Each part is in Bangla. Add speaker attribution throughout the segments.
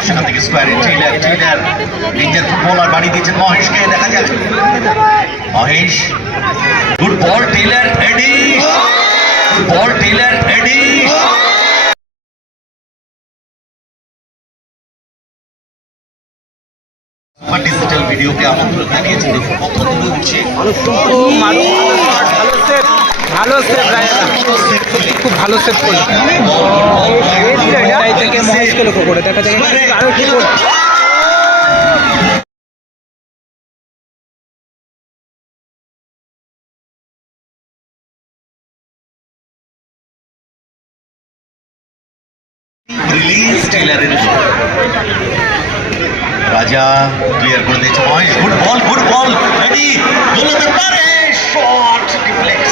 Speaker 1: সেখান থেকে স্কোয়ারে টেইলার টেইলার ইন্ডিয়ান ফুটবলার বাড়িয়ে দিয়েছেন মহেশকে দেখা যাক Mahesh good ball tailor A D good ball tailor A D digital ভিডিওকে আমন্ত্রণ জানিয়েছি দেখুন
Speaker 2: ভালো সেভ ভালো সেভ রায়না খুব ভালো সেভ করল। এটাই থেকে মহেশকে লক্ষ্য করে দেখা যায় আরও কি করে
Speaker 1: রিলিজ টেইলারের রাজা ক্লিয়ার করে দিয়েছে Mahesh. Good ball good ball ready পারে শট ডিফ্লেকশন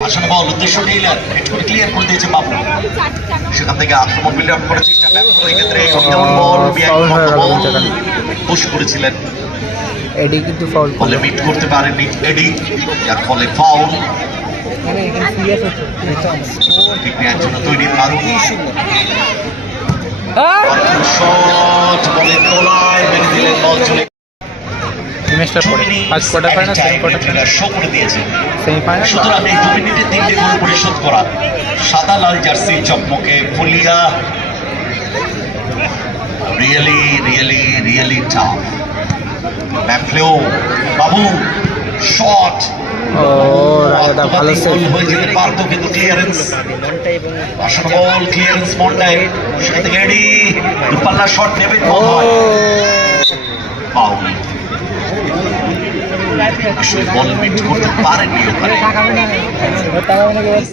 Speaker 1: আসলে বল উদ্দেশ্য টেইলার হিট করে ক্লিয়ার করে দিয়েছে বাবু সেখান থেকে আক্রমণ বিল্ড আপ করার চেষ্টা ব্যর্থ এই ক্ষেত্রে সন্ধ্যাবন বল বল পুশ করেছিলেন।
Speaker 2: এডি কিন্তু ফাউল
Speaker 1: বলে মিট করতে পারেননি এডি যার ফলে ফাউল ঠিক নেওয়ার জন্য তৈরি দারুণ শট বলে তোলায় মেরে দিলেন বল চলে
Speaker 2: ম্যাচটার পরে first quarter final second quarter final
Speaker 1: show করে দিয়েছে।
Speaker 2: সেমিফাইনাল
Speaker 1: সুতরাং এই দু মিনিটে তিনটে গোল পরিশোধ করা। সাদা লাল জার্সি চকমকে ফুলিয়া। রিয়েলি রিয়েলি রিয়েলি টাফ ম্যাফ্লেও বাবু শট
Speaker 2: ও রাজাদা ভালো সেভ
Speaker 1: হয়ে যেতে পারতো কিন্তু ক্লিয়ারেন্স আসলে বল ক্লিয়ারেন্স মন্ডায় সেখান থেকে এডি দুপাল্লা শট নেবে ফাউল আসলে বল করতে পারেননি ওখানে